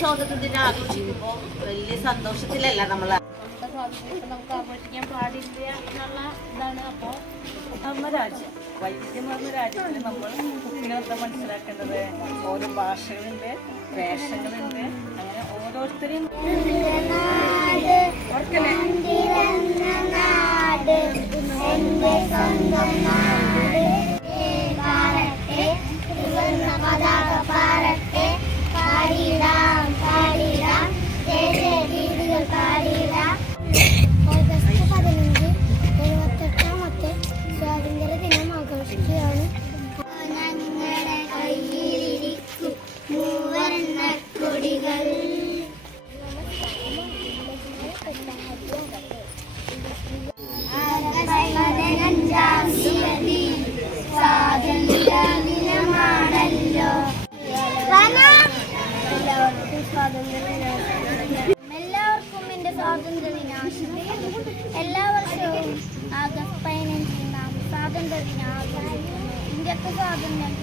സ്വാതന്ത്ര്യ ദിനം ആഘോഷിക്കുമ്പോൾ വലിയ സന്തോഷത്തിലല്ല നമ്മൾ നമുക്ക് ആഘോഷിക്കാൻ പാടില്ല എന്നുള്ള ഇതാണ്. അപ്പോൾ നമ്മുടെ രാജ്യം വൈവിധ്യം പറഞ്ഞ രാജ്യത്തിൽ നമ്മൾ കുട്ടികളെന്താ മനസ്സിലാക്കേണ്ടത്? ഓരോ ഭാഷകളുണ്ട്, വേഷങ്ങളുണ്ട്, അങ്ങനെ ഓരോരുത്തരെയും സ്വാതന്ത്ര്യ ദിനം ആഘോഷിക്കുകയാണ്. ഞങ്ങളുടെ കയ്യിലിരിക്കും മൂവർണ്ണ കൊടികൾ. സ്വാതന്ത്ര്യ ദിനമാണല്ലോ. എല്ലാവർക്കും എൻ്റെ സ്വാതന്ത്ര്യ ദിനാശംസകൾ. എല്ലാ വർഷവും ആഗസ്റ്റ് 15 നാം സ്വാതന്ത്ര്യ ദിനം ആഘോഷിക്കുന്നു. ഇന്ത്യക്ക് സ്വാതന്ത്ര്യം